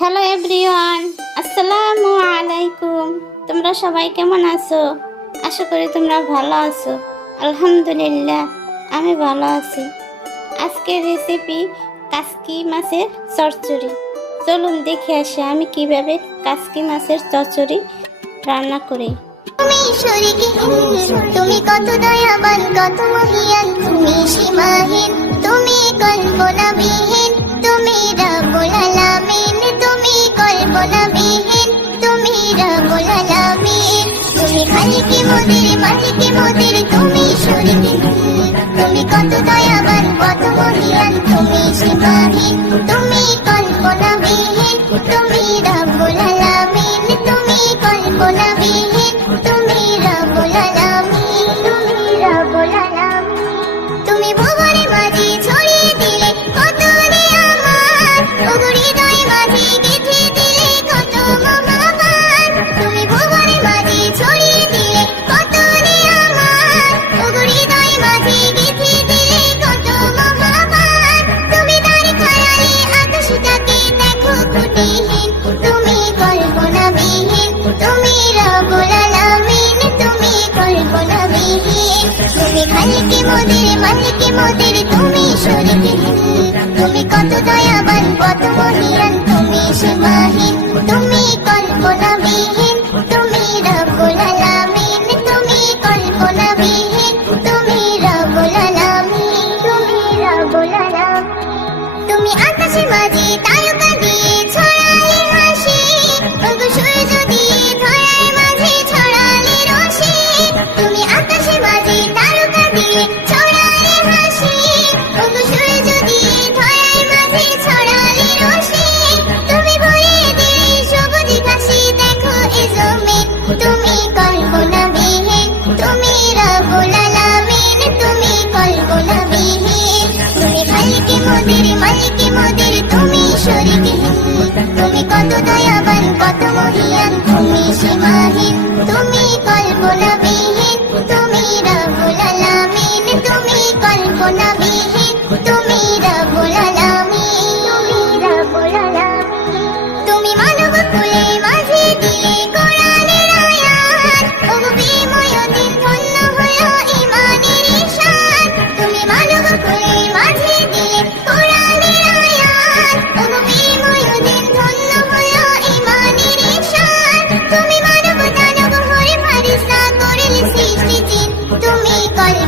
Hello everyone আসসালামু আলাইকুম তোমরা সবাই কেমন আছো? আশা করি তোমরা ভালো আছো। আলহামদুলিল্লাহ, আমি ভালো আছি। আজকের রেসিপি কাসকি মাছের চচ্চড়ি। চলুন দেখে আসি আমি কীভাবে কাসকি মাছের চচ্চড়ি রান্না করি। তুমি কত দয়াবান, কত মহিয়ান। তুমি সীমাহীন, তুমি কল্পনাবিহীন খালিকি মোদের মালিকি মোদের তুমি শরীরহীন তুমি কত দয়াবান, কত মহিয়ান তুমি সীমাহীন তুমি কল্পনাবিহীন, তুমি রাবুল তুমি কল্পনাবিহীন, তুমি রাবুল তুমি রাবুল তুমি ভুবনে মাঝে তুমি খালিকি মোদের মালিকি মোদের তুমি শরীরহীন তুমি কত দয়াবান কত মহিয়ান